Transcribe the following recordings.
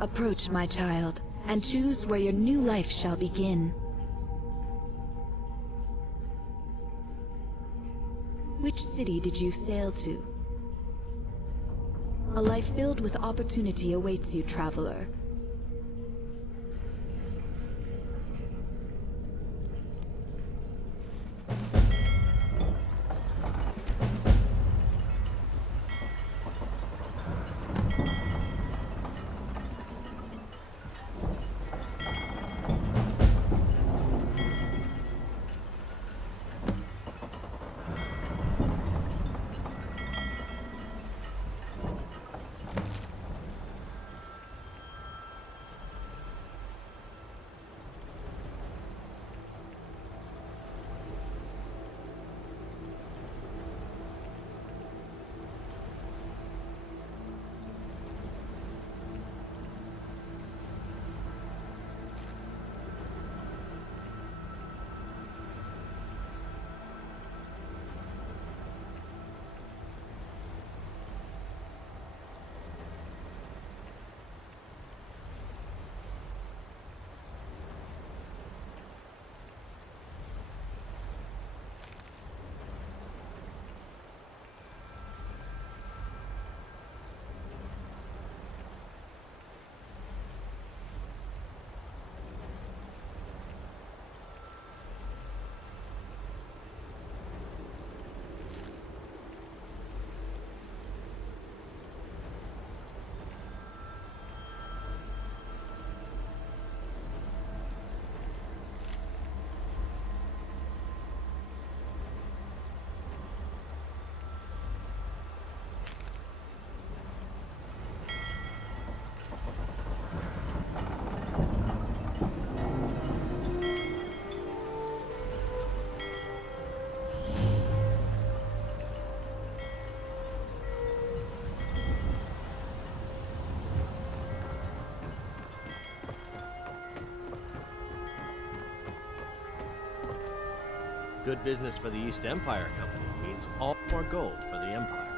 Approach, my child, and choose where your new life shall begin. Which city did you sail to? A life filled with opportunity awaits you, traveler. Good business for the East Empire Company means all more gold for the Empire.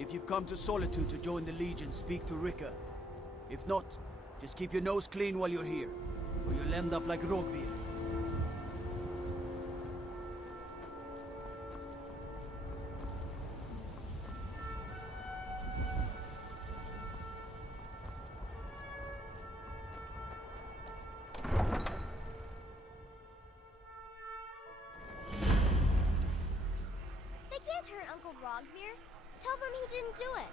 If you've come to Solitude to join the Legion, speak to Rika. If not, just keep your nose clean while you're here, or you'll end up like Rogvir. They can't hurt Uncle Rogvir. Tell them he didn't do it.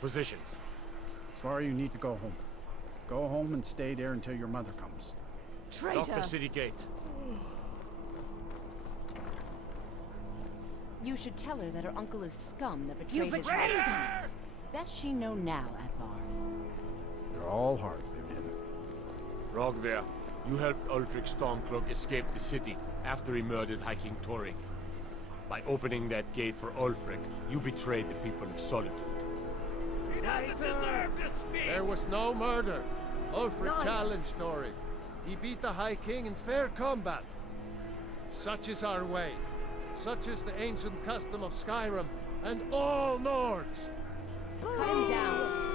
Positions. Sorry, you need to go home. Go home and stay there until your mother comes. Lock the city gate. You should tell her that her uncle is scum that betrayed his us! Best she know now, Advar. You're all heart, Vivian. Rogver, you helped Ulfric Stormcloak escape the city after he murdered High King Torrig. By opening that gate for Ulfric, you betrayed the people of Solitude. He doesn't deserve to speak! There was no murder. Ulfric challenged Torrig. He beat the High King in fair combat. Such is our way. Such is the ancient custom of Skyrim and all Nords. Cut him down.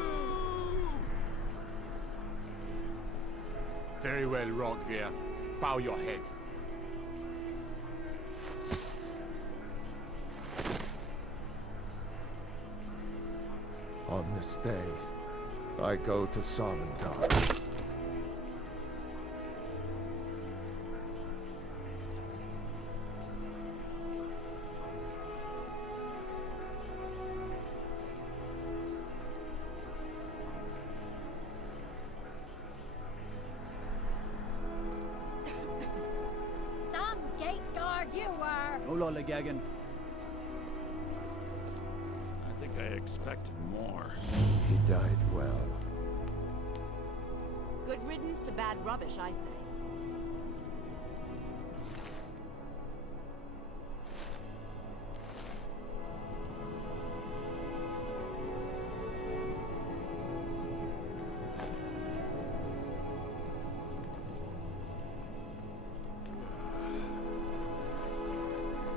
Very well, Rogvir. Bow your head. On this day, I go to Solitude. Some gate guard you were! No lollygagging. I think I expected more. He died well. Good riddance to bad rubbish, I say.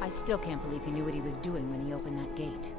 I still can't believe he knew what he was doing when he opened that gate.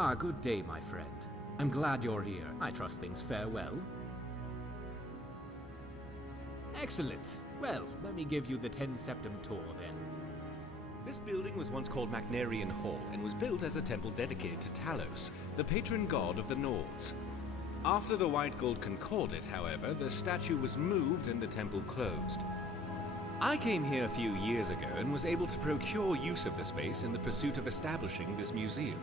Ah, good day, my friend. I'm glad you're here. I trust things fare well. Excellent. Well, let me give you the 10 Septim tour, then. This building was once called Macnarian Hall and was built as a temple dedicated to Talos, the patron god of the Nords. After the White Gold Concordat, however, the statue was moved and the temple closed. I came here a few years ago and was able to procure use of the space in the pursuit of establishing this museum.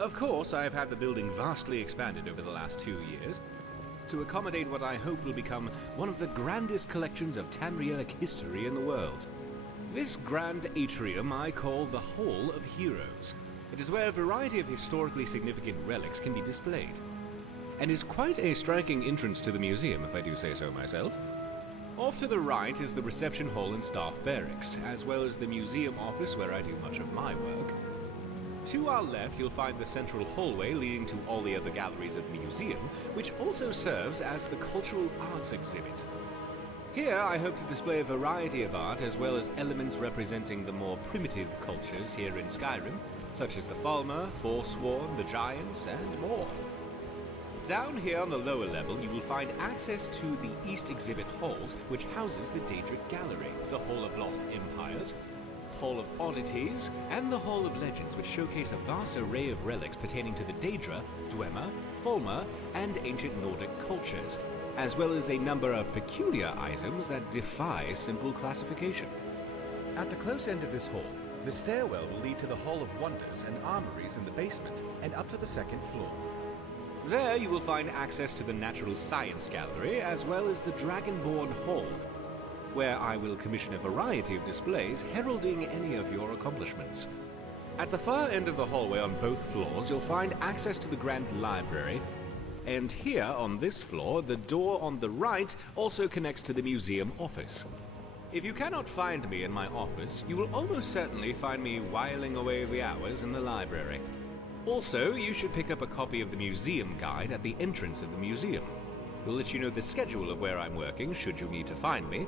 Of course, I have had the building vastly expanded over the last 2 years to accommodate what I hope will become one of the grandest collections of Tamrielic history in the world. This grand atrium I call the Hall of Heroes. It is where a variety of historically significant relics can be displayed, and is quite a striking entrance to the museum, if I do say so myself. Off to the right is the reception hall and staff barracks, as well as the museum office where I do much of my work. To our left, you'll find the central hallway leading to all the other galleries of the museum, which also serves as the cultural arts exhibit. Here, I hope to display a variety of art, as well as elements representing the more primitive cultures here in Skyrim, such as the Falmer, Forsworn, the Giants, and more. Down here on the lower level, you will find access to the East Exhibit Halls, which houses the Daedric Gallery, the Hall of Lost Empires, Hall of Oddities, and the Hall of Legends, which showcase a vast array of relics pertaining to the Daedra, Dwemer, Falmer, and ancient Nordic cultures, as well as a number of peculiar items that defy simple classification. At the close end of this hall, the stairwell will lead to the Hall of Wonders and armories in the basement, and up to the second floor. There you will find access to the Natural Science Gallery, as well as the Dragonborn Hold, where I will commission a variety of displays heralding any of your accomplishments. At the far end of the hallway on both floors, you'll find access to the Grand Library, and here on this floor, the door on the right also connects to the museum office. If you cannot find me in my office, you will almost certainly find me whiling away the hours in the library. Also, you should pick up a copy of the museum guide at the entrance of the museum. It will let you know the schedule of where I'm working, should you need to find me,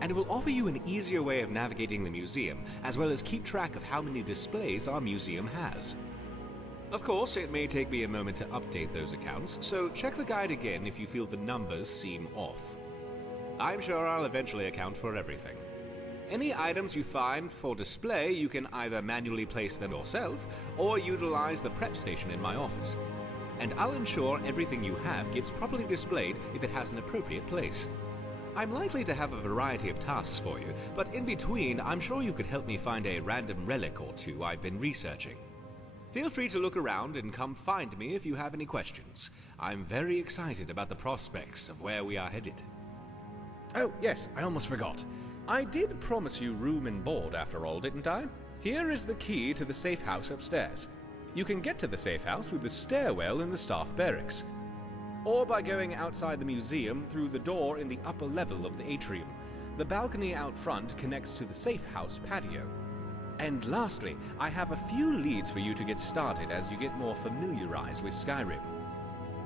and it will offer you an easier way of navigating the museum, as well as keep track of how many displays our museum has. Of course, it may take me a moment to update those accounts, so check the guide again if you feel the numbers seem off. I'm sure I'll eventually account for everything. Any items you find for display, you can either manually place them yourself, or utilize the prep station in my office. And I'll ensure everything you have gets properly displayed if it has an appropriate place. I'm likely to have a variety of tasks for you, but in between, I'm sure you could help me find a random relic or two I've been researching. Feel free to look around and come find me if you have any questions. I'm very excited about the prospects of where we are headed. Oh, yes, I almost forgot. I did promise you room and board after all, didn't I? Here is the key to the safe house upstairs. You can get to the safe house through the stairwell in the staff barracks, or by going outside the museum through the door in the upper level of the atrium. The balcony out front connects to the safe house patio. And lastly, I have a few leads for you to get started as you get more familiarized with Skyrim.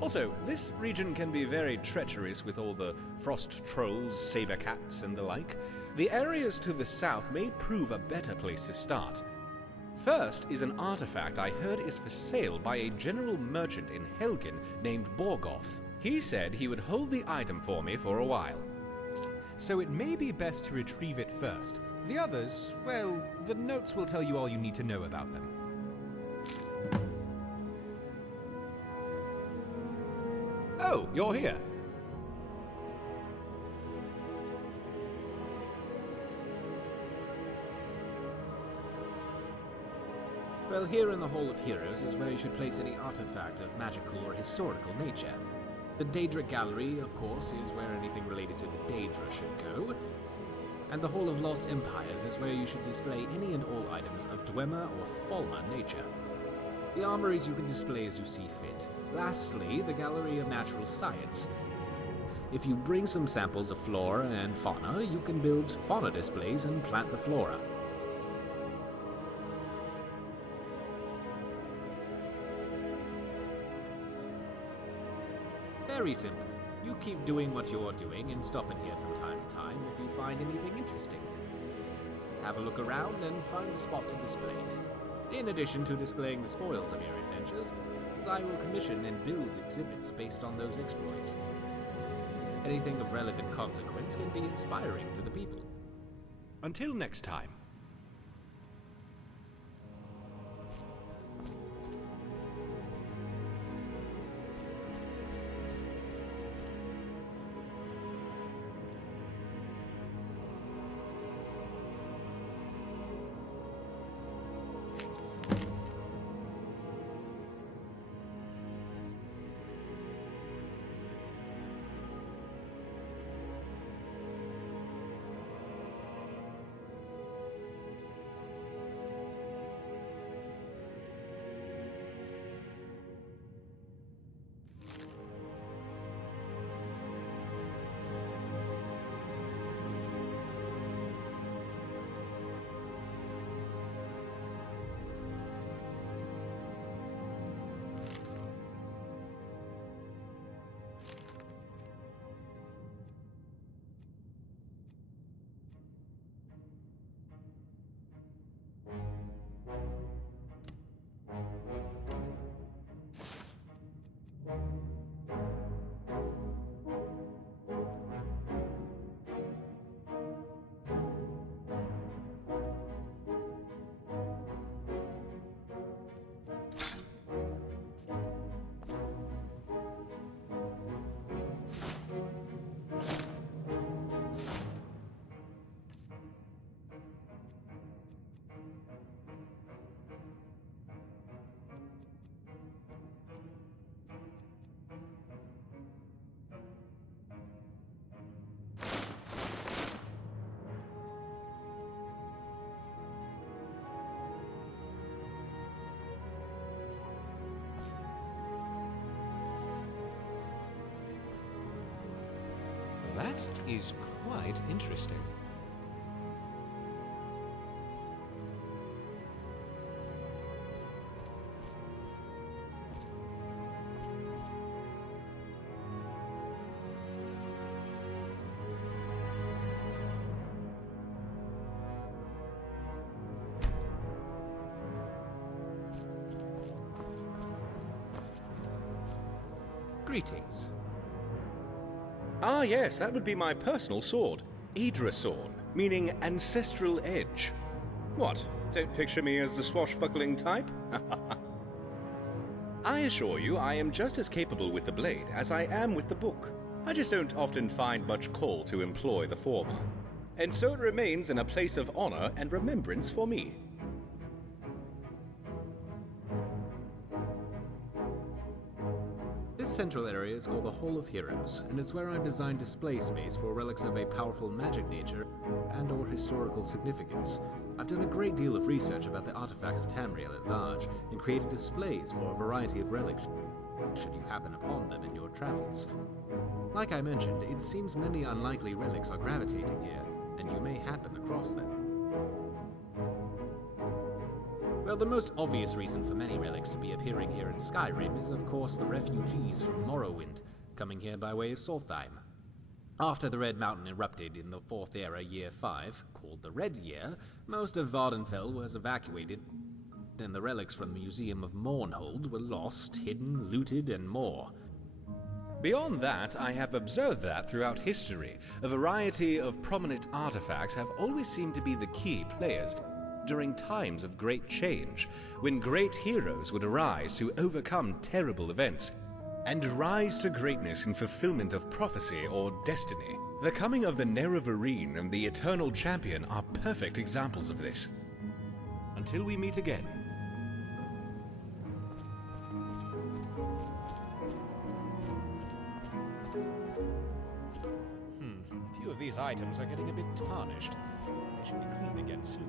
Also, this region can be very treacherous with all the frost trolls, saber cats, and the like. The areas to the south may prove a better place to start. First is an artifact I heard is for sale by a general merchant in Helgen named Borgoth. He said he would hold the item for me for a while. So it may be best to retrieve it first. The others, well, the notes will tell you all you need to know about them. Oh, you're here. Well, here in the Hall of Heroes is where you should place any artifact of magical or historical nature. The Daedric Gallery, of course, is where anything related to the Daedra should go. And the Hall of Lost Empires is where you should display any and all items of Dwemer or Falmer nature. The armories you can display as you see fit. Lastly, the Gallery of Natural Science. If you bring some samples of flora and fauna, you can build fauna displays and plant the flora. Very simple. You keep doing what you're doing and stop in here from time to time if you find anything interesting. Have a look around and find the spot to display it. In addition to displaying the spoils of your adventures, I will commission and build exhibits based on those exploits. Anything of relevant consequence can be inspiring to the people. Until next time. That is quite interesting. Greetings. Ah yes, that would be my personal sword. Yggdrasorn, meaning ancestral edge. What, don't picture me as the swashbuckling type? I assure you, I am just as capable with the blade as I am with the book. I just don't often find much call to employ the former. And so it remains in a place of honor and remembrance for me. This central area is called the Hall of Heroes, and it's where I've designed display space for relics of a powerful magic nature and/or historical significance. I've done a great deal of research about the artifacts of Tamriel at large, and created displays for a variety of relics, should you happen upon them in your travels. Like I mentioned, it seems many unlikely relics are gravitating here, and you may happen across them. Well, the most obvious reason for many relics to be appearing here in Skyrim is, of course, the refugees from Morrowind, coming here by way of Soltheim. After the Red Mountain erupted in the 4th Era, Year 5, called the Red Year, most of Vardenfell was evacuated, and the relics from the Museum of Mournhold were lost, hidden, looted, and more. Beyond that, I have observed that throughout history, a variety of prominent artifacts have always seemed to be the key players during times of great change, when great heroes would arise to overcome terrible events, and rise to greatness in fulfillment of prophecy or destiny. The coming of the Nerevarine and the Eternal Champion are perfect examples of this. Until we meet again. A few of these items are getting a bit tarnished. They should be cleaned again soon.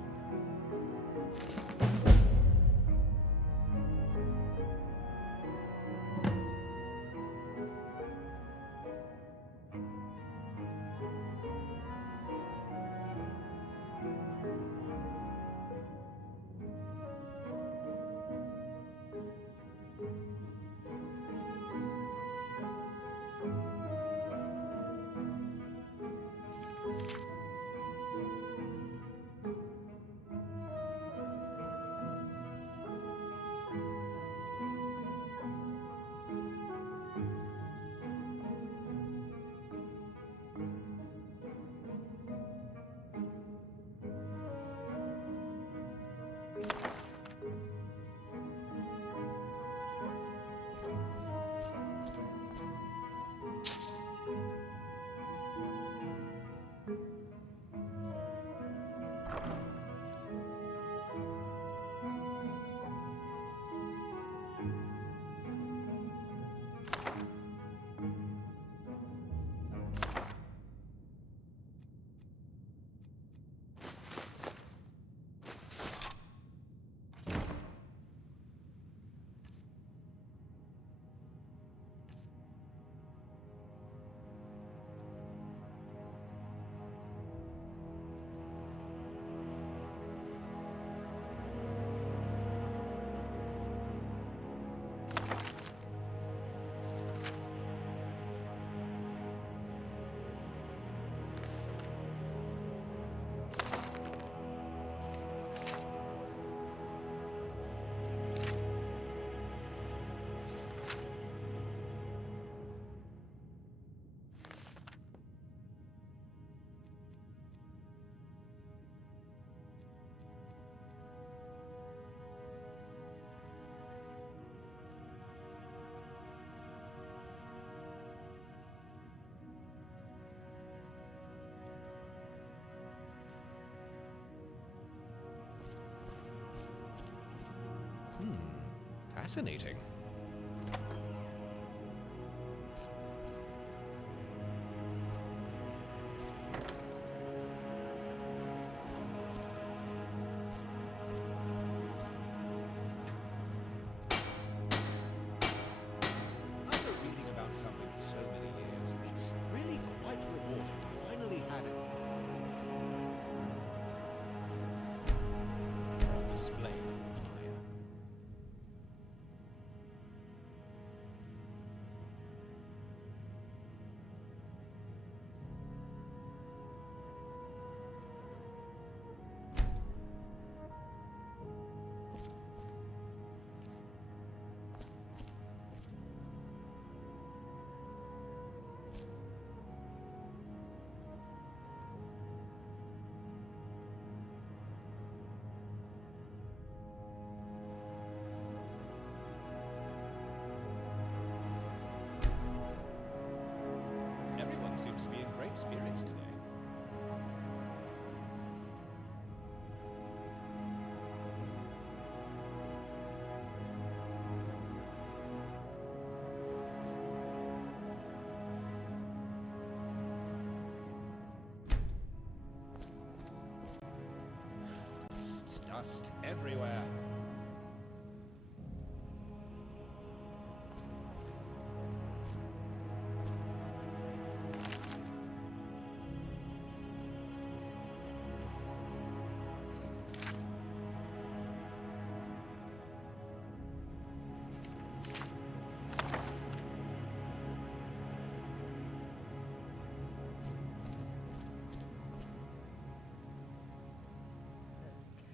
Fascinating. After reading about something for so many years, it's really quite rewarding to finally have it on display to admire. Everyone seems to be in great spirits today. Dust everywhere.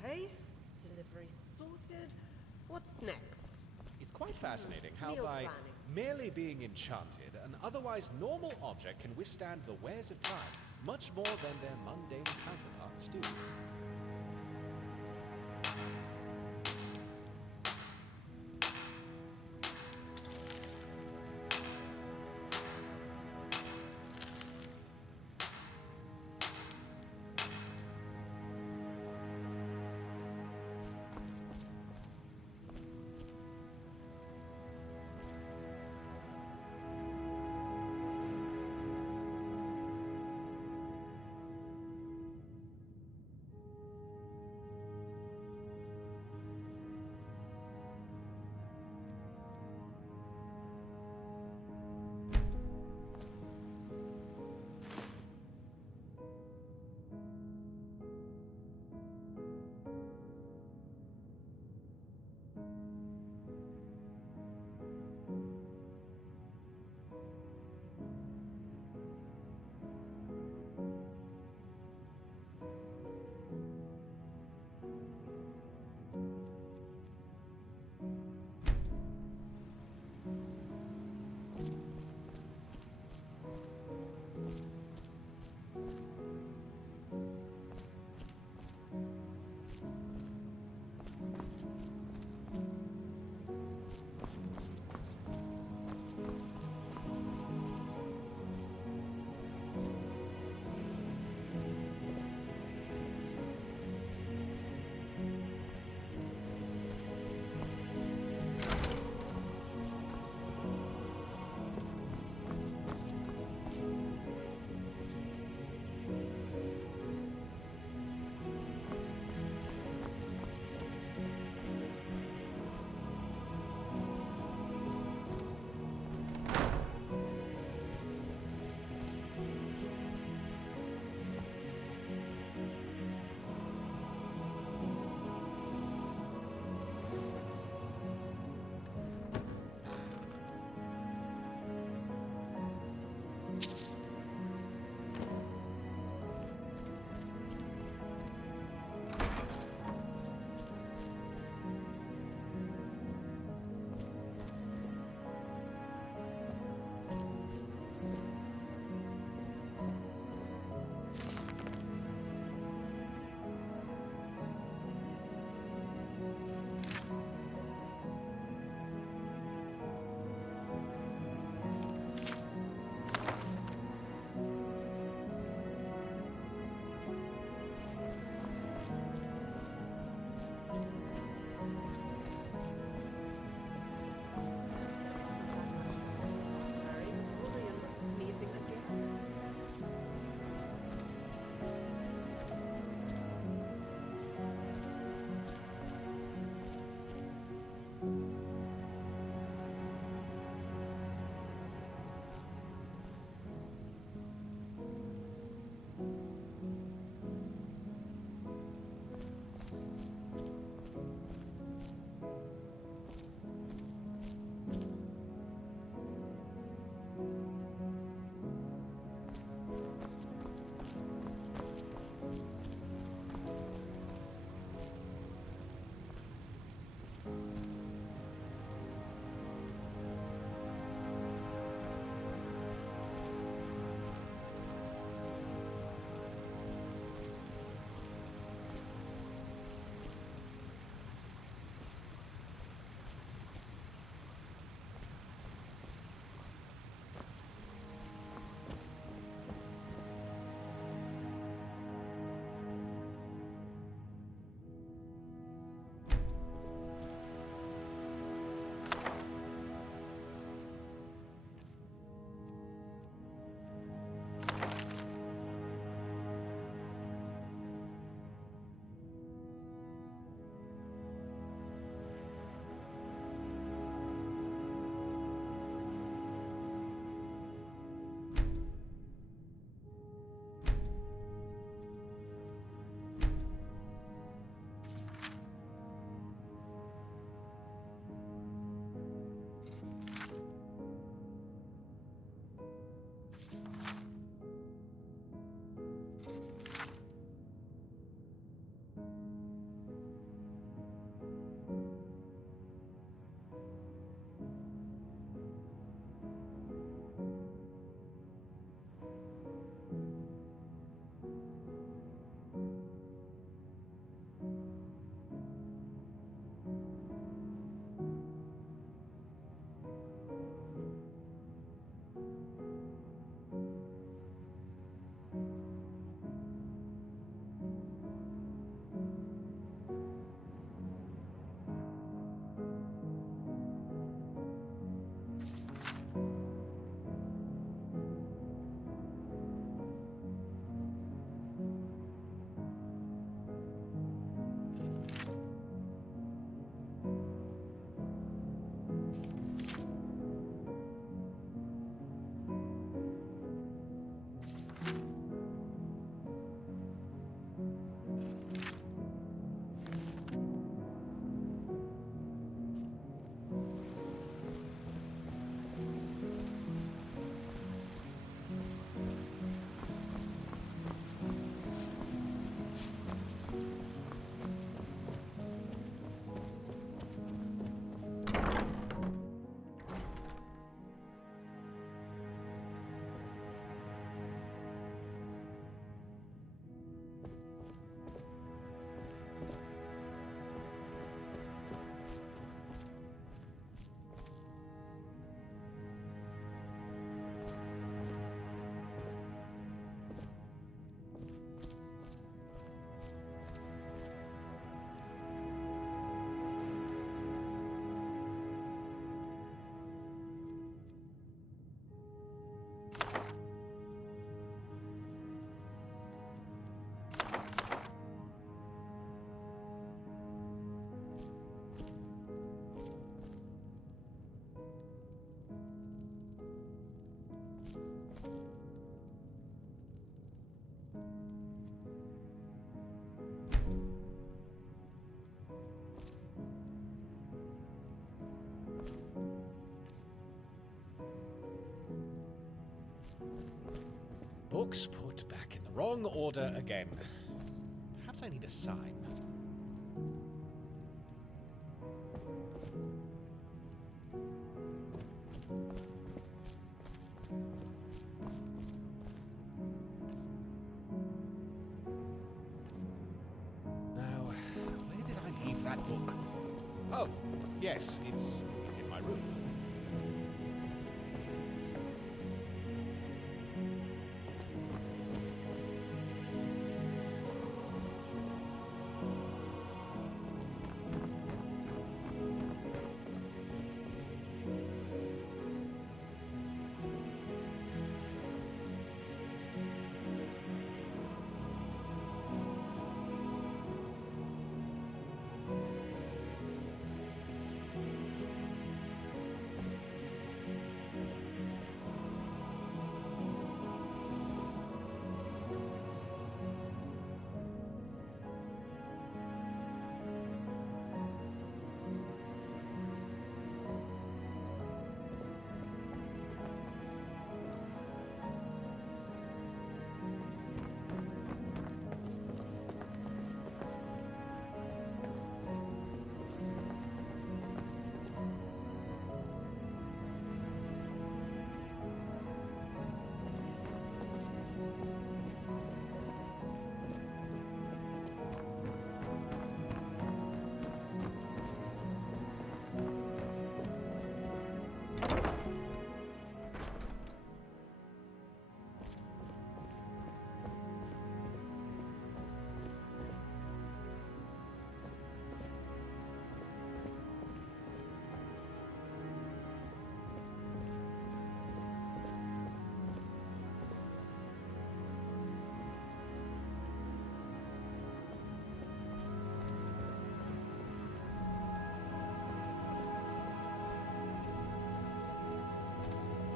Okay, delivery sorted. What's next? It's quite fascinating how Meal by planning. merely being enchanted, an otherwise normal object can withstand the wears of time much more than their mundane counterparts do. books put back in the wrong order again. Perhaps I need a sign. Now, where did I leave that book? Oh, yes, it's in my room.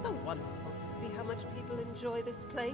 So wonderful to see how much people enjoy this place.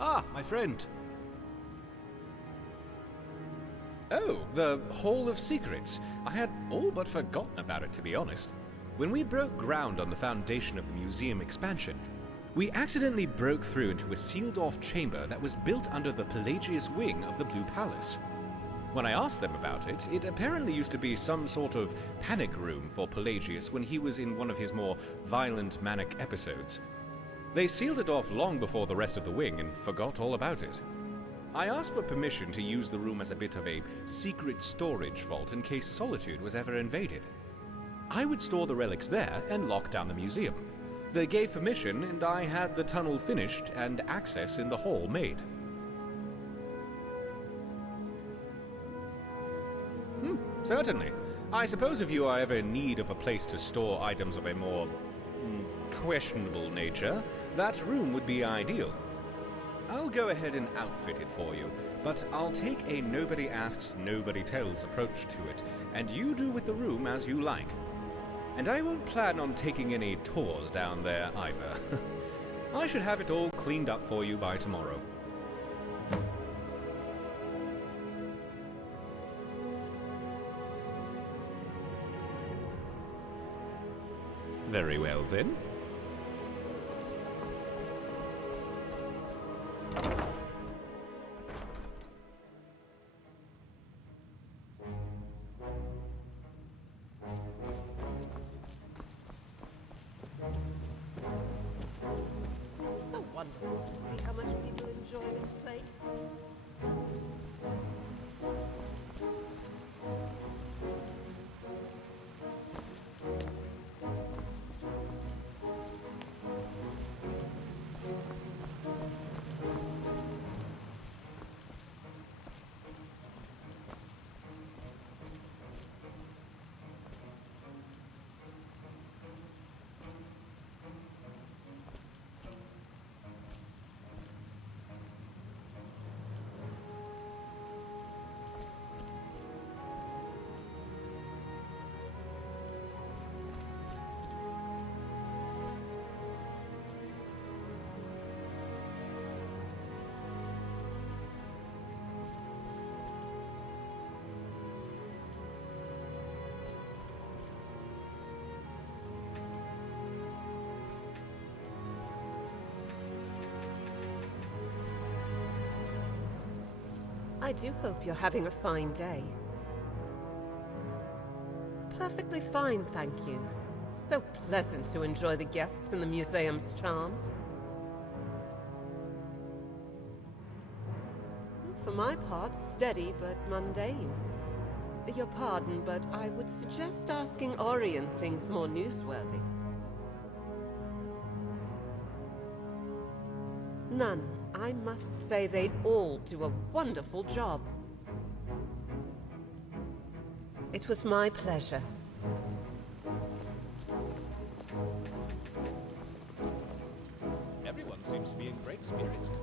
Ah, my friend. Oh, the Hall of Secrets. I had all but forgotten about it, to be honest. When we broke ground on the foundation of the museum expansion, we accidentally broke through into a sealed-off chamber that was built under the Pelagius wing of the Blue Palace. When I asked them about it, it apparently used to be some sort of panic room for Pelagius when he was in one of his more violent, manic episodes. They sealed it off long before the rest of the wing and forgot all about it. I asked for permission to use the room as a bit of a secret storage vault in case Solitude was ever invaded. I would store the relics there and lock down the museum. They gave permission, and I had the tunnel finished and access in the hall made. Certainly. I suppose if you are ever in need of a place to store items of a more questionable nature, that room would be ideal. I'll go ahead and outfit it for you, but I'll take a nobody asks, nobody tells approach to it, and you do with the room as you like. And I won't plan on taking any tours down there either. I should have it all cleaned up for you by tomorrow. Very well, then. So wonderful to see how much people enjoy this place. I do hope you're having a fine day. Perfectly fine, thank you. So pleasant to enjoy the guests and the museum's charms. For my part, steady but mundane. Your pardon, but I would suggest asking Orion things more newsworthy. None. I must say they all do a wonderful job. It was my pleasure. Everyone seems to be in great spirits today.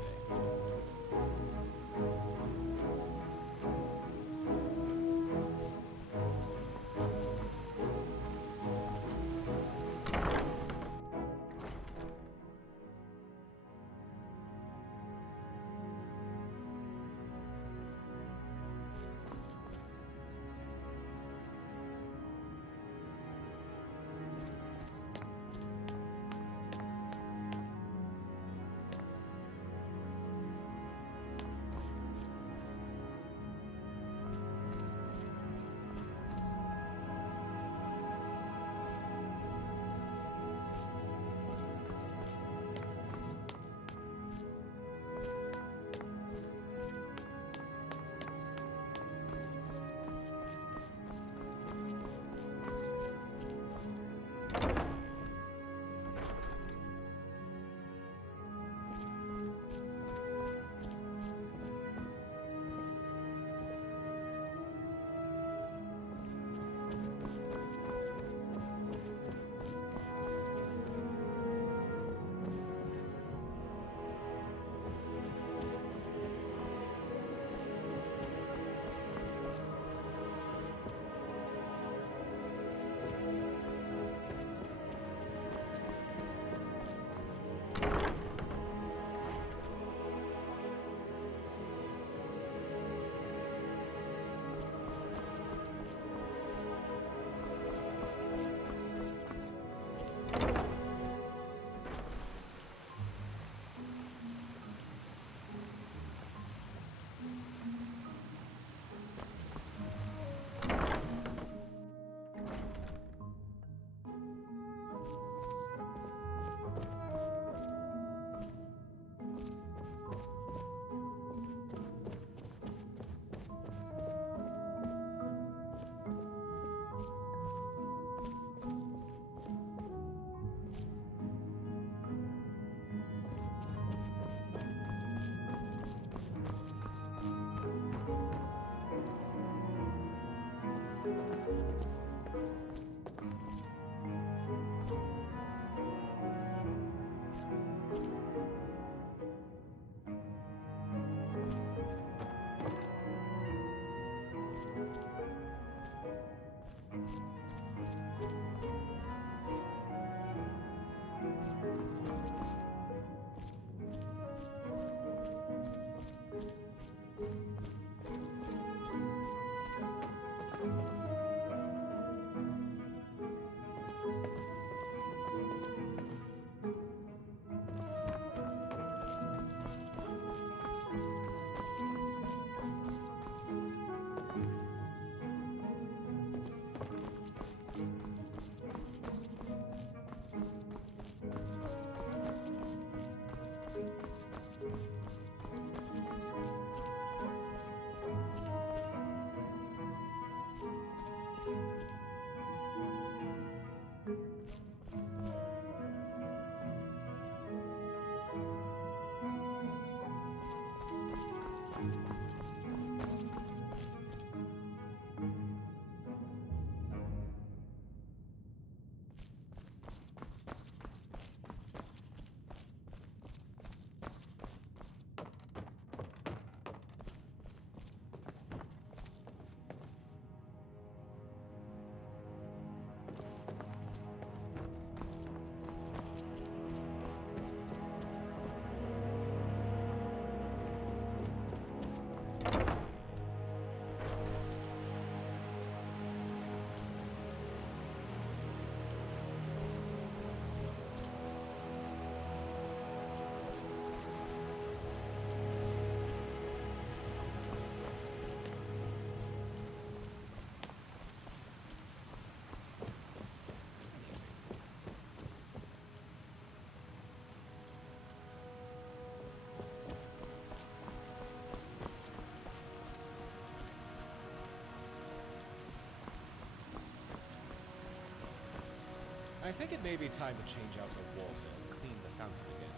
I think it may be time to change out the water and clean the fountain again.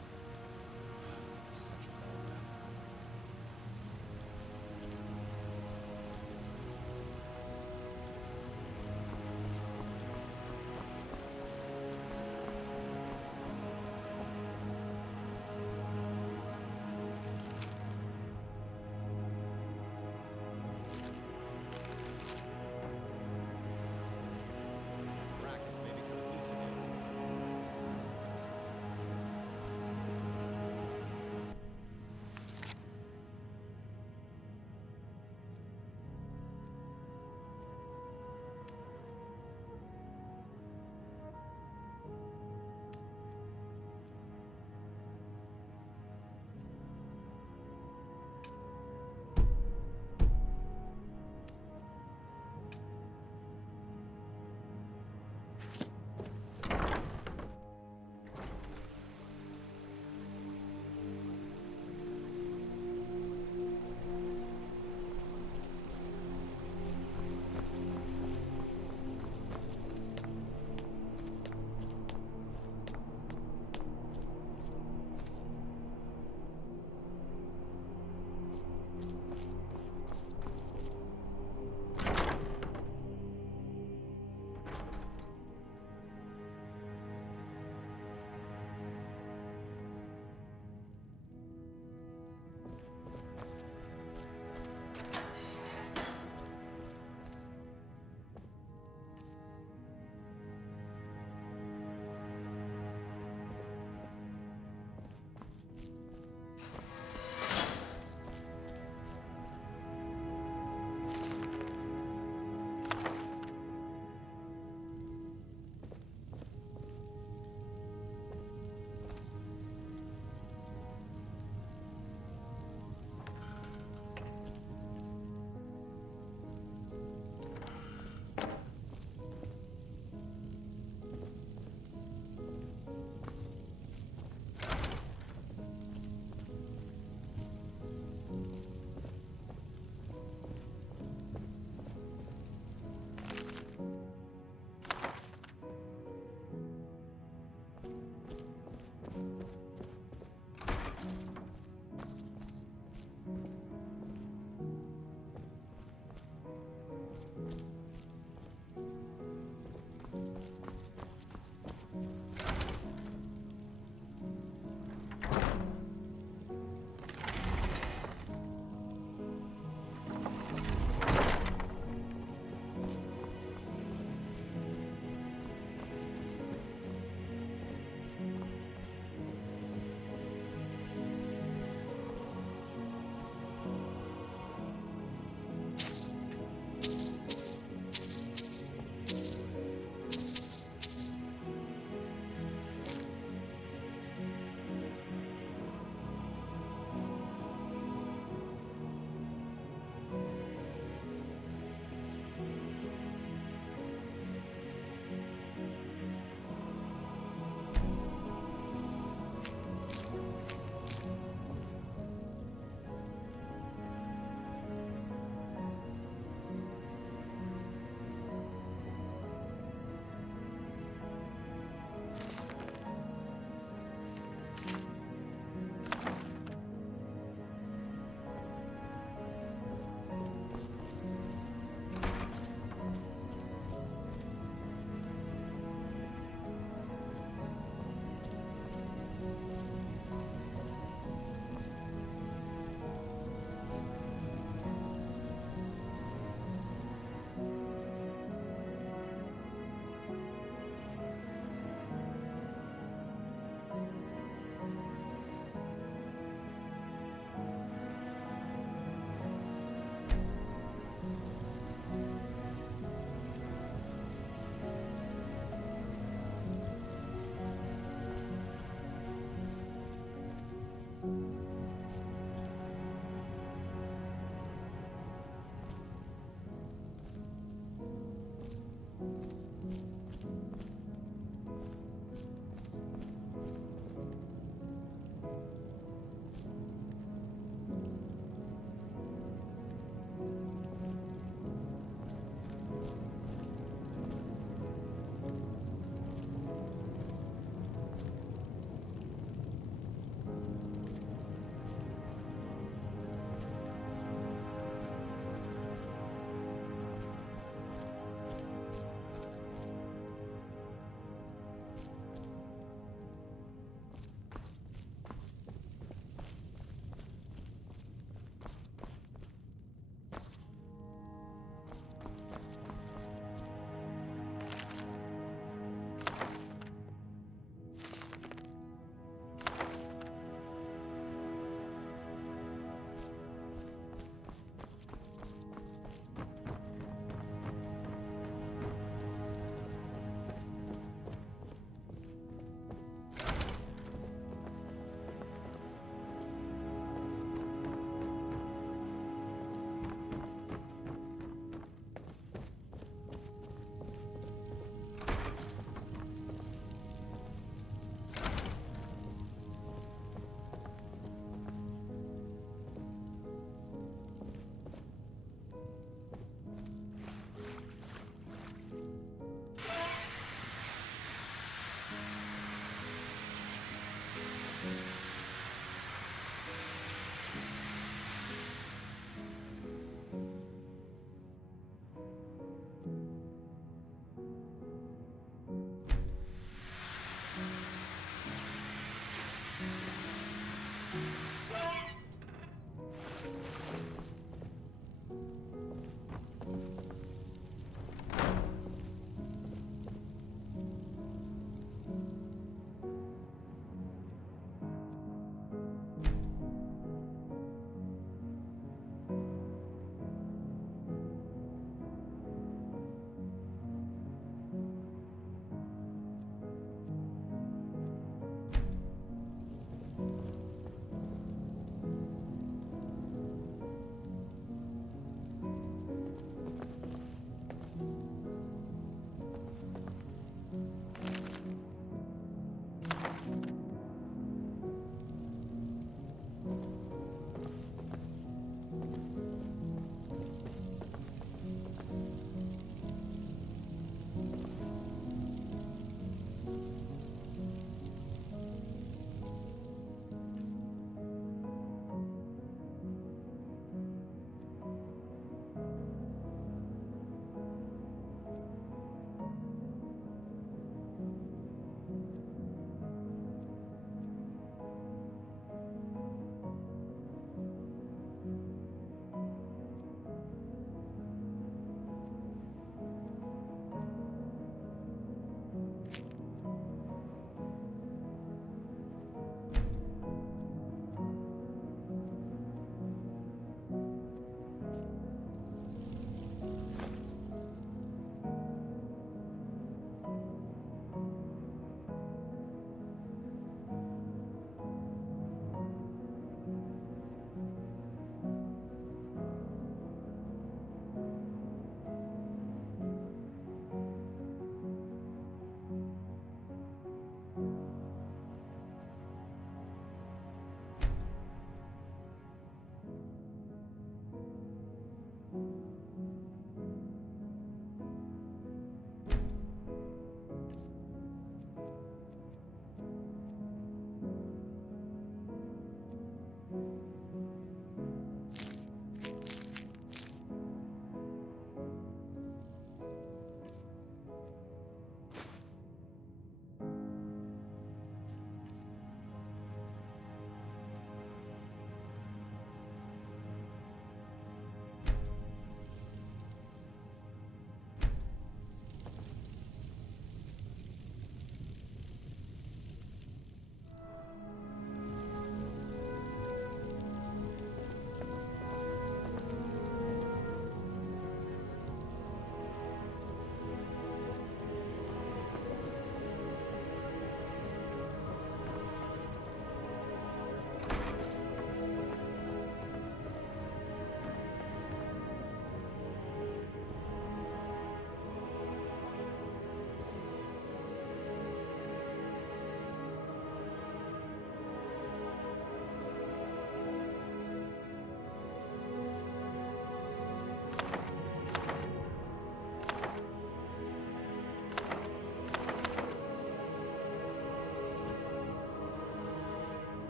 Such a ball now. Brackets may be coming loose again.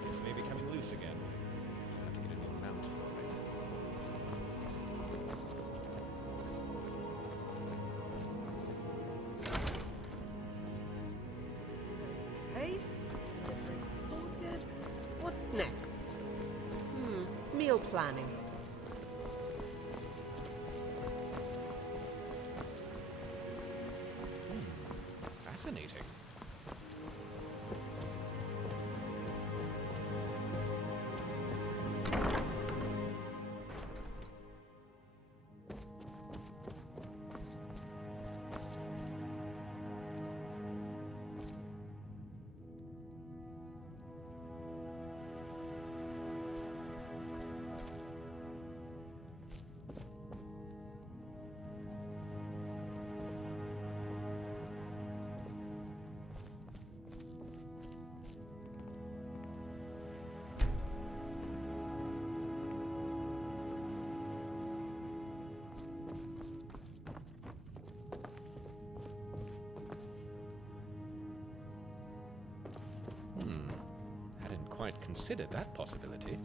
brackets may be coming loose again. You'll have to get a new mount for it. Okay, delivery sorted. What's next? Meal planning. Fascinating. Hadn't quite considered that possibility.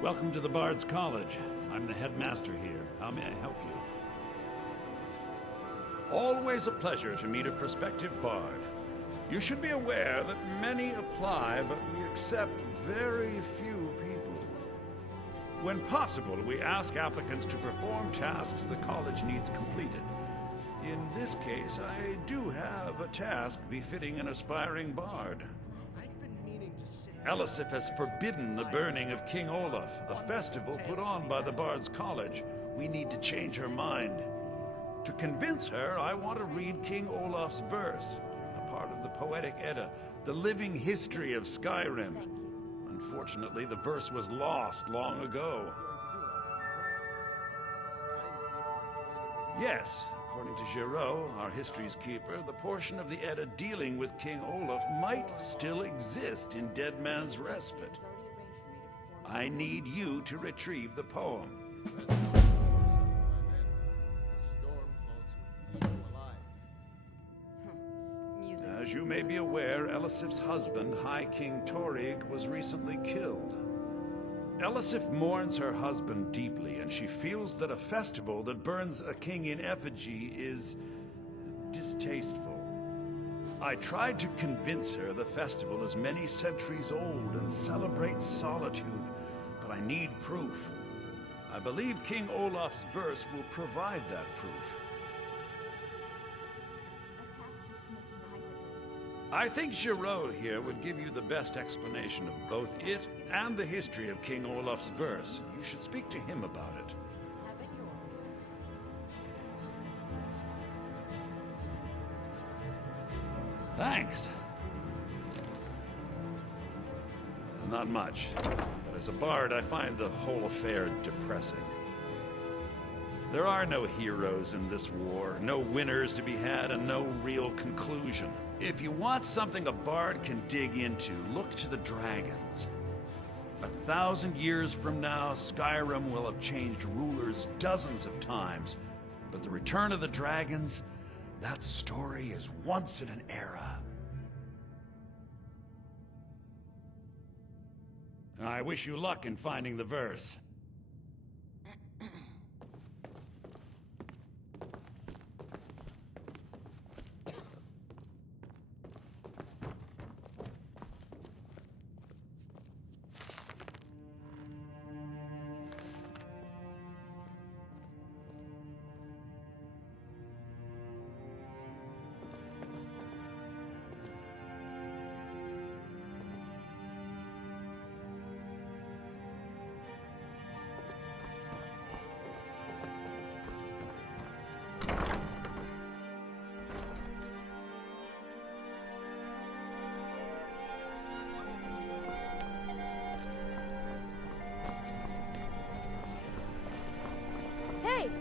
Welcome to the Bards College. I'm the headmaster here. How may I help you? Always a pleasure to meet a prospective bard. You should be aware that many apply, but we accept very few people. When possible, we ask applicants to perform tasks the college needs completed. In this case, I do have a task befitting an aspiring bard. Elisif has forbidden the burning of King Olaf, the festival put on by the Bards College. We need to change her mind. To convince her, I want to read King Olaf's verse, a part of the Poetic Edda, the living history of Skyrim. Unfortunately, the verse was lost long ago. Yes, according to Giraud, our history's keeper, the portion of the Edda dealing with King Olaf might still exist in Dead Man's Respite. I need you to retrieve the poem. As you may be aware, Elisif's husband, High King Torig, was recently killed. Elisif mourns her husband deeply, and she feels that a festival that burns a king in effigy is distasteful. I tried to convince her the festival is many centuries old and celebrates solitude, but I need proof. I believe King Olaf's verse will provide that proof. I think Giraud here would give you the best explanation of both it and the history of King Olaf's verse. You should speak to him about it. Thanks. Not much, but as a bard, I find the whole affair depressing. There are no heroes in this war, no winners to be had, and no real conclusion. If you want something a bard can dig into, look to the dragons. 1,000 years from now, Skyrim will have changed rulers dozens of times, but the return of the dragons, that story is once in an era. I wish you luck in finding the verse.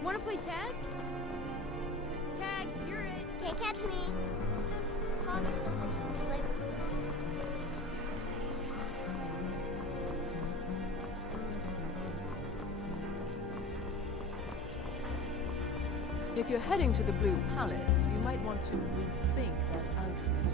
Wanna play tag? Tag, you're it. Can't catch me. Father says I should play with you. If you're heading to the Blue Palace, you might want to rethink that outfit.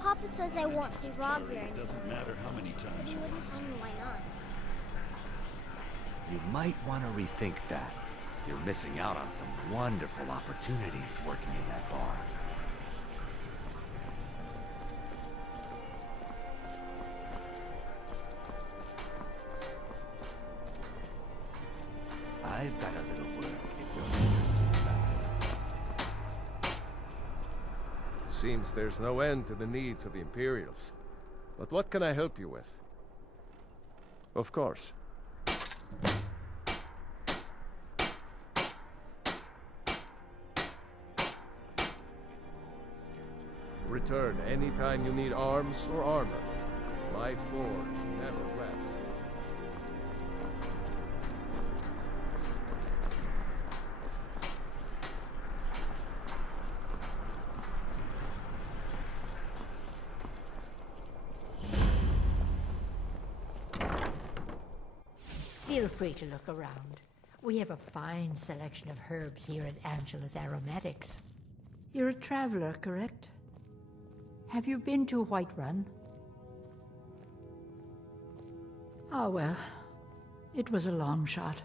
Papa says I won't see Rob here It anymore. doesn't matter how many times He you wouldn't ask. tell me why not. You might want to rethink that. You're missing out on some wonderful opportunities working in that bar. I've got a little work if you're interested in that. Seems there's no end to the needs of the Imperials. But what can I help you with? Of course. Return anytime you need arms or armor. My forge never rests. Feel free to look around. We have a fine selection of herbs here at Angela's Aromatics. You're a traveler, correct? Have you been to Whiterun? Ah, well, it was a long shot.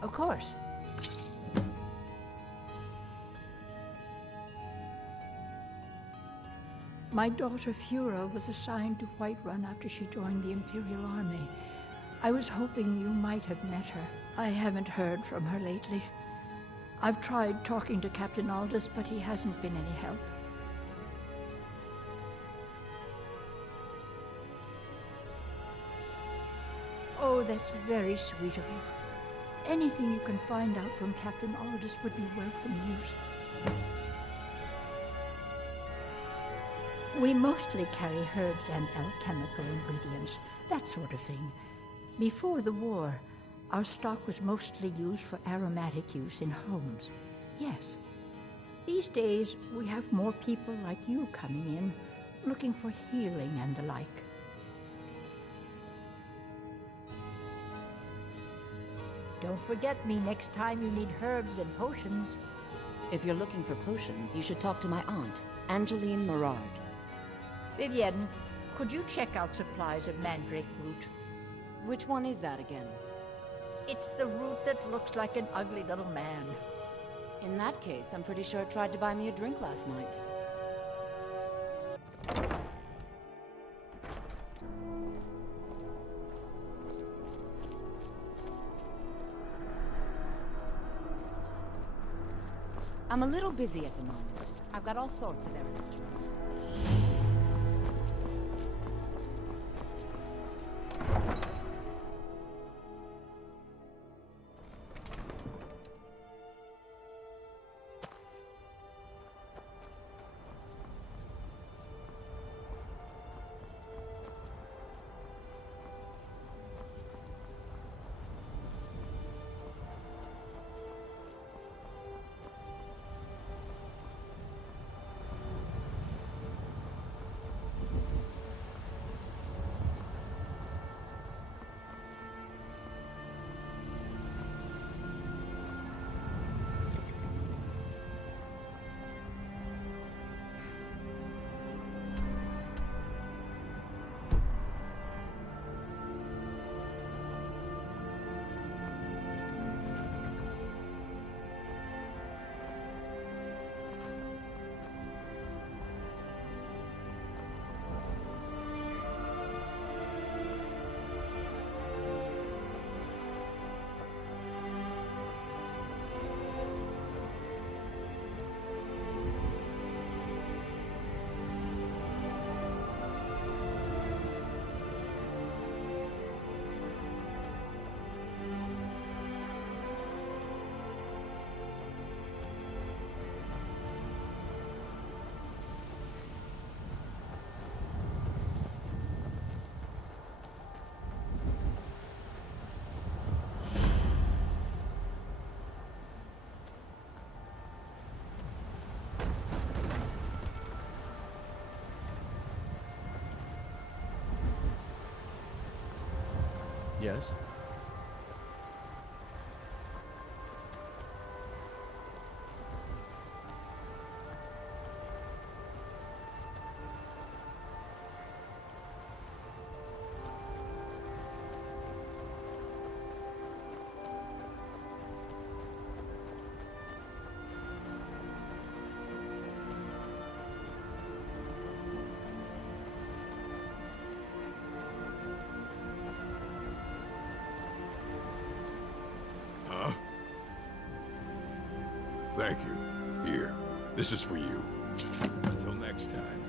Of course. My daughter Fura was assigned to Whiterun after she joined the Imperial Army. I was hoping you might have met her. I haven't heard from her lately. I've tried talking to Captain Aldous, but he hasn't been any help. Oh, that's very sweet of you. Anything you can find out from Captain Aldous would be welcome news. We mostly carry herbs and alchemical ingredients, that sort of thing. Before the war, our stock was mostly used for aromatic use in homes. Yes. These days, we have more people like you coming in, looking for healing and the like. Don't forget me next time you need herbs and potions. If you're looking for potions, you should talk to my aunt, Angeline Morard. Vivienne, could you check out supplies of mandrake root? Which one is that again? It's the root that looks like an ugly little man. In that case, I'm pretty sure it tried to buy me a drink last night. I'm a little busy at the moment. I've got all sorts of errands to run. Yes? Huh? Thank you. Here, this is for you. Until next time.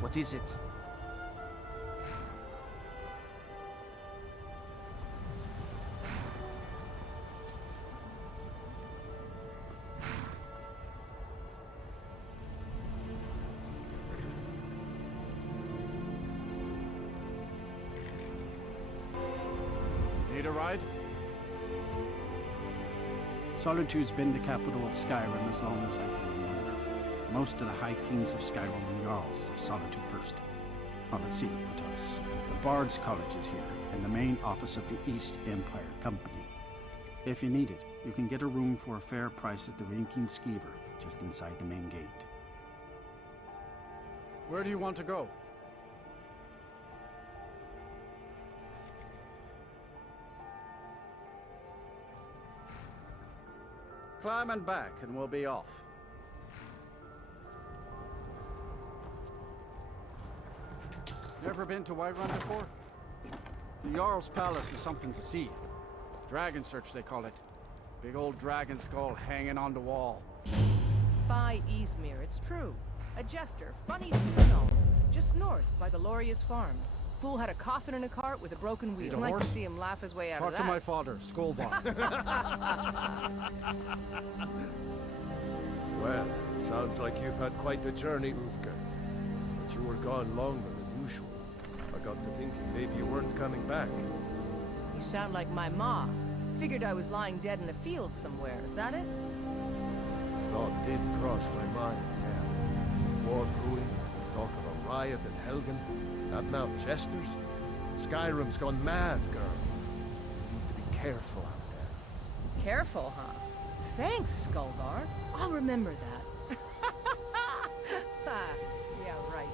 What is it? Need a ride? Solitude's been the capital of Skyrim as long as I can remember. Most of the High Kings of Skyrim were Jarls of Solitude first. Well, let's see, what else? The Bards College is here, and the main office of the East Empire Company. If you need it, you can get a room for a fair price at the Rinking Skeever, just inside the main gate. Where do you want to go? Climb and back, and we'll be off. Never been to Whiterun before? The Jarl's Palace is something to see. Dragon Search, they call it. Big old dragon skull hanging on the wall. By Easmere, it's true. A jester, funny Snow, just north by the Loria's farm. Fool had a coffin in a cart with a broken wheel. I'd like to see him laugh his way out of that. Talk to my father, Skullbar. Well, sounds like you've had quite the journey, Ufka. But you were gone longer than usual. I got to thinking maybe you weren't coming back. You sound like my ma. Figured I was lying dead in a field somewhere, is that it? Thought did cross my mind, yeah. War brewing, talk of a riot at Helgen, that now Chester's. Skyrim's gone mad, girl. Need to be careful out there. Careful, huh? Thanks, Skullbar. I'll remember that. Yeah, right.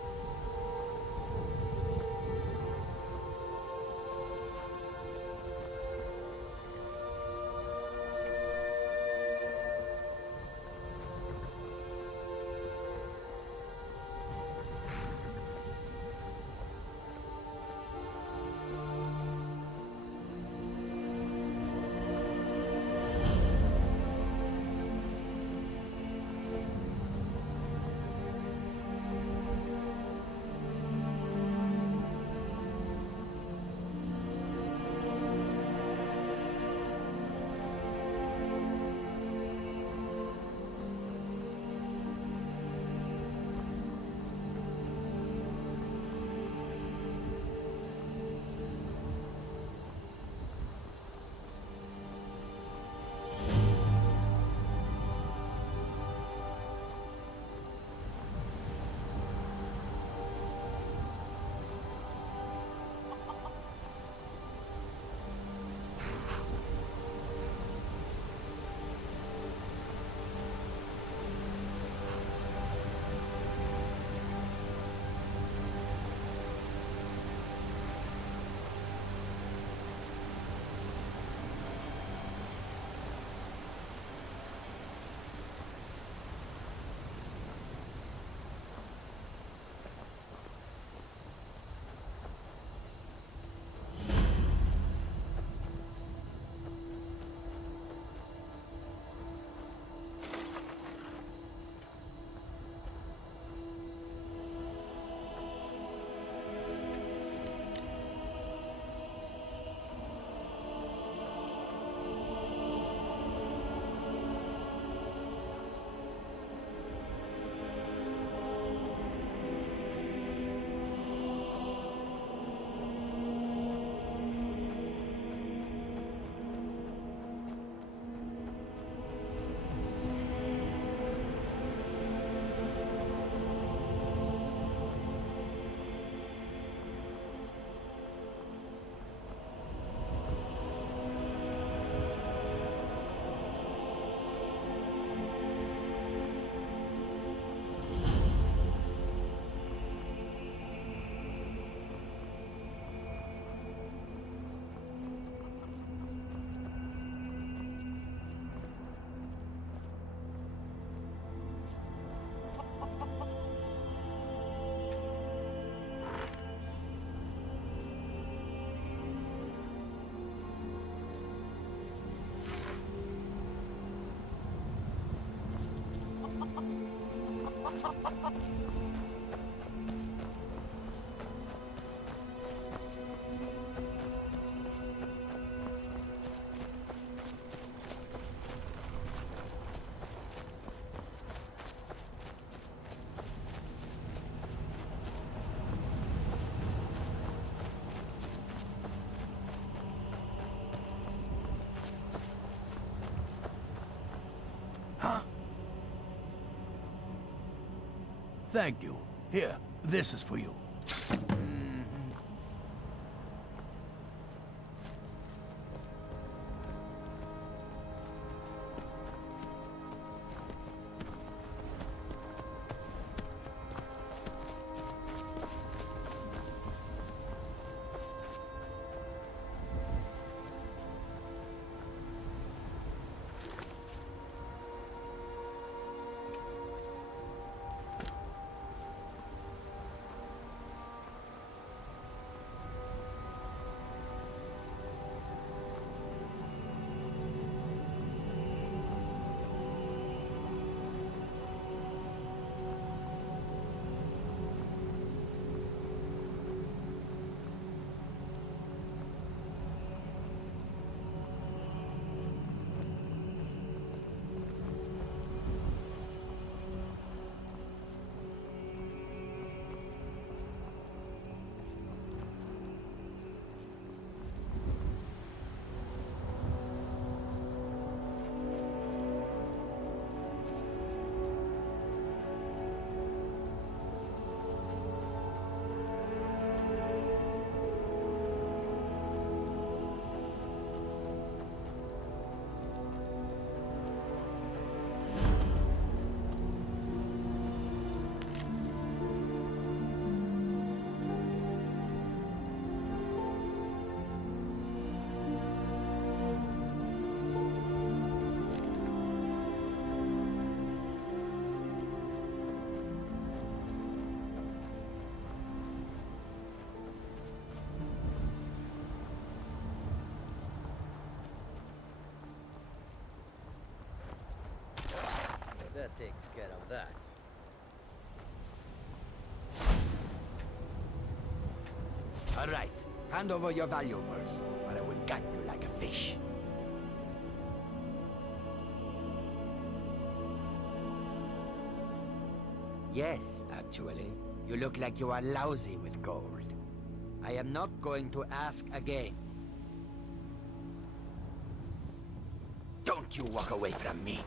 Thank you. Here, this is for you. That takes care of that. All right. Hand over your valuables, or I will gut you like a fish. Yes, actually. You look like you are lousy with gold. I am not going to ask again. Don't you walk away from me.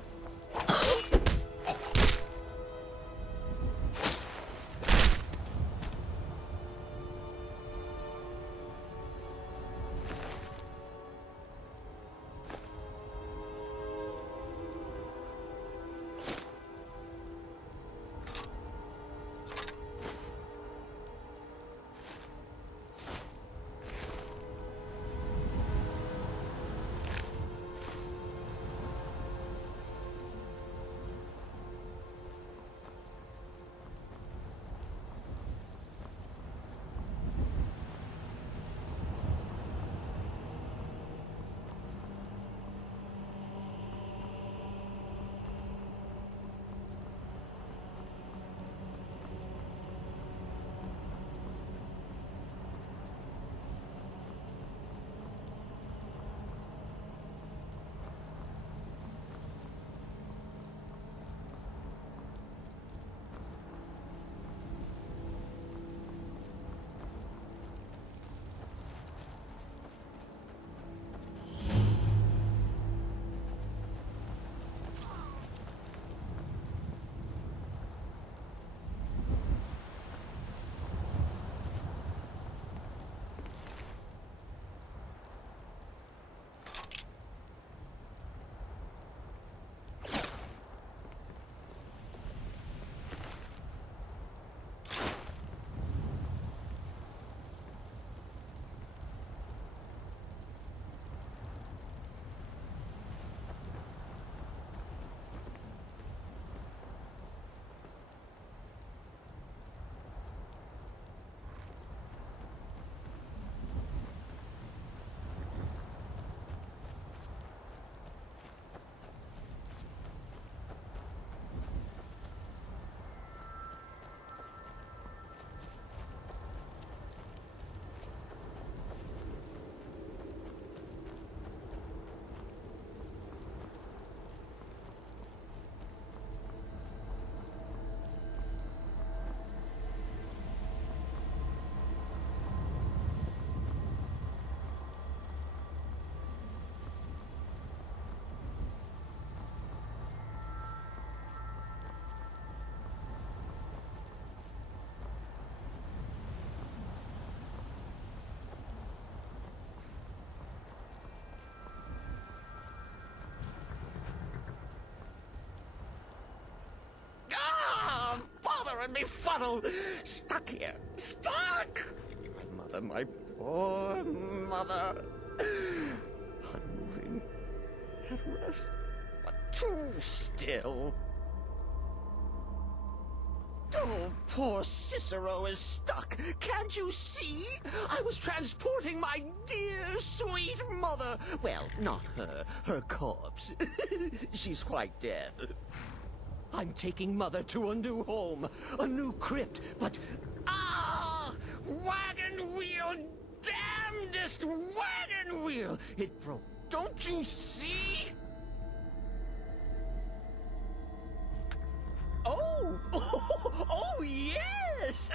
And me funnel stuck here. Stuck! My mother, my poor mother. Unmoving, at rest, but too still. Oh, poor Cicero is stuck. Can't you see? I was transporting my dear, sweet mother. Well, not her. Her corpse. She's quite dead. I'm taking Mother to a new home, a new crypt, but... Ah! Wagon wheel! Damnedest wagon wheel! It broke. Don't you see? Oh! Oh, yes!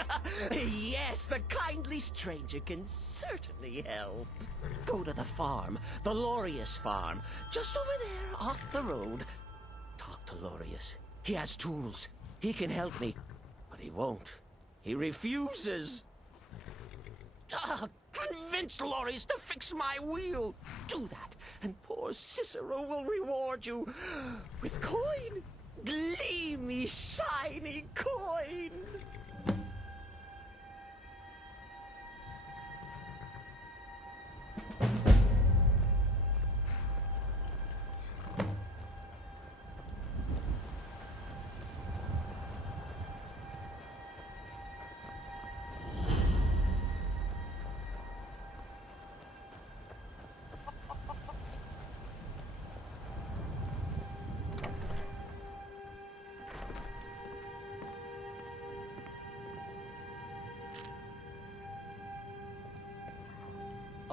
Yes, the kindly stranger can certainly help. Go to the farm, the Lorius farm, just over there, off the road. Talk to Lorius. He has tools. He can help me. But he won't. He refuses. Convince Lorius to fix my wheel. Do that, and poor Cicero will reward you with coin. Gleamy, shiny coin.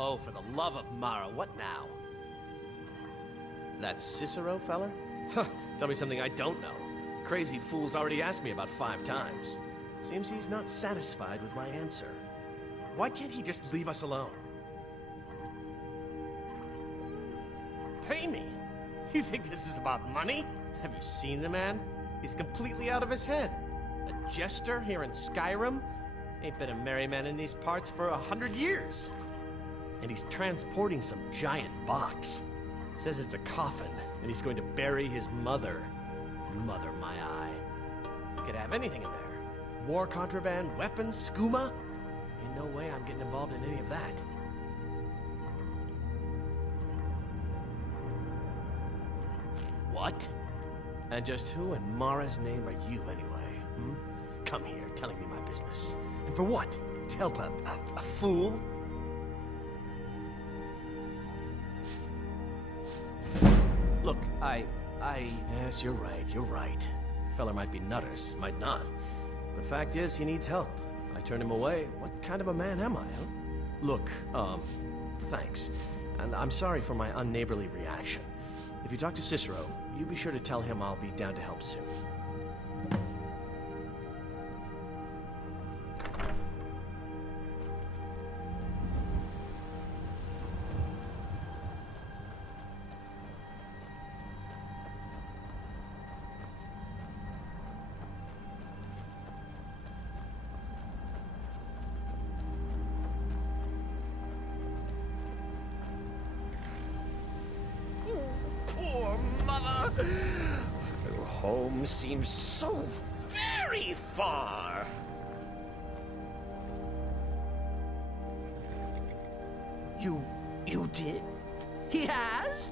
Oh, for the love of Mara, what now? That Cicero fella? Huh, tell me something I don't know. Crazy fool's already asked me about 5 times. Seems he's not satisfied with my answer. Why can't he just leave us alone? Pay me? You think this is about money? Have you seen the man? He's completely out of his head. A jester here in Skyrim? Ain't been a merry man in these parts for 100 years. And he's transporting some giant box. Says it's a coffin, and he's going to bury his mother. Mother, my eye. Could have anything in there. War contraband, weapons, skooma. Ain't no way I'm getting involved in any of that. What? And just who in Mara's name are you, anyway? Hmm? Come here, telling me my business. And for what? To help a fool? Look, Yes, you're right. Feller might be nutters, might not. The fact is, he needs help. I turned him away. What kind of a man am I, huh? Look, thanks. And I'm sorry for my unneighborly reaction. If you talk to Cicero, you be sure to tell him I'll be down to help soon. Poor mother! Her home seems so very far. You did? He has?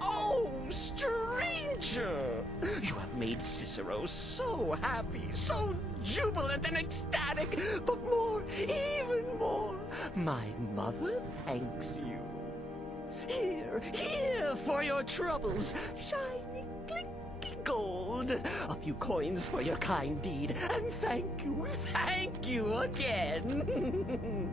Oh, stranger! You have made Cicero so happy, so jubilant and ecstatic, but more, even more, my mother thanks you. Here for your troubles, shiny, clicky gold. A few coins for your kind deed, and thank you again.